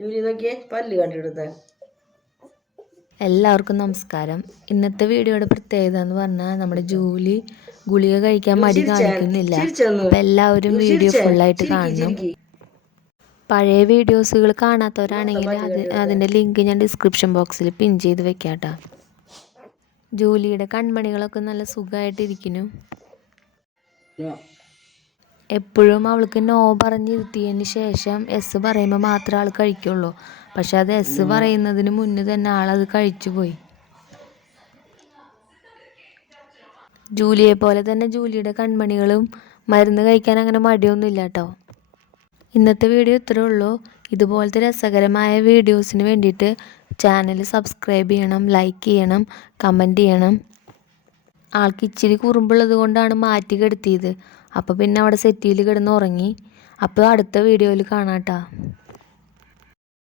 Julie നോക്കിയേ പല്ല് കണ്ടിടുത്ത എല്ലാവർക്കും നമസ്കാരം. ഇന്നത്തെ വീഡിയോയുടെ പ്രത്യേകത എന്ന് പറഞ്ഞാൽ നമ്മുടെ ജൂലി ഗുളിക കഴിക്കാൻ മടി കാണിക്കുന്നില്ല. അപ്പം എല്ലാവരും വീഡിയോ ഫുള്ളായിട്ട് കാണണം. പഴയ വീഡിയോസുകൾ കാണാത്തവരാണെങ്കിൽ അത് അതിന്റെ ലിങ്ക് ഞാൻ ഡിസ്ക്രിപ്ഷൻ ബോക്സിൽ പിൻ ചെയ്ത് വെക്കാം കേട്ടോ. ജൂലിയുടെ കൺമണികളൊക്കെ നല്ല സുഖമായിട്ടിരിക്കുന്നു. എപ്പോഴും അവൾക്ക് നോ പറഞ്ഞിരുത്തിയതിന് ശേഷം എസ് പറയുമ്പോൾ മാത്രമേ ആൾ കഴിക്കുള്ളൂ. പക്ഷെ അത് എസ് പറയുന്നതിന് മുന്നേ തന്നെ ആളത് കഴിച്ചു പോയി. ജൂലിയെ പോലെ തന്നെ ജൂലിയുടെ കൺമണികളും മരുന്ന് കഴിക്കാൻ അങ്ങനെ മടിയൊന്നുമില്ല കേട്ടോ ഇന്നത്തെ വീഡിയോ ഇത്രേ ഉള്ളൂ. ഇതുപോലത്തെ രസകരമായ വീഡിയോസിന് വേണ്ടിയിട്ട് ചാനൽ സബ്സ്ക്രൈബ് ചെയ്യണം ലൈക്ക് ചെയ്യണം കമന്റ് ചെയ്യണം. ആൾക്ക് ഇച്ചിരി കുറുമ്പുള്ളത് കൊണ്ടാണ് മാറ്റി കിടത്തിയത്. അപ്പോൾ പിന്നെ അവിടെ സെറ്റിയിൽ കിടന്ന് ഉറങ്ങി. അപ്പോൾ അടുത്ത വീഡിയോയിൽ കാണാം കേട്ടോ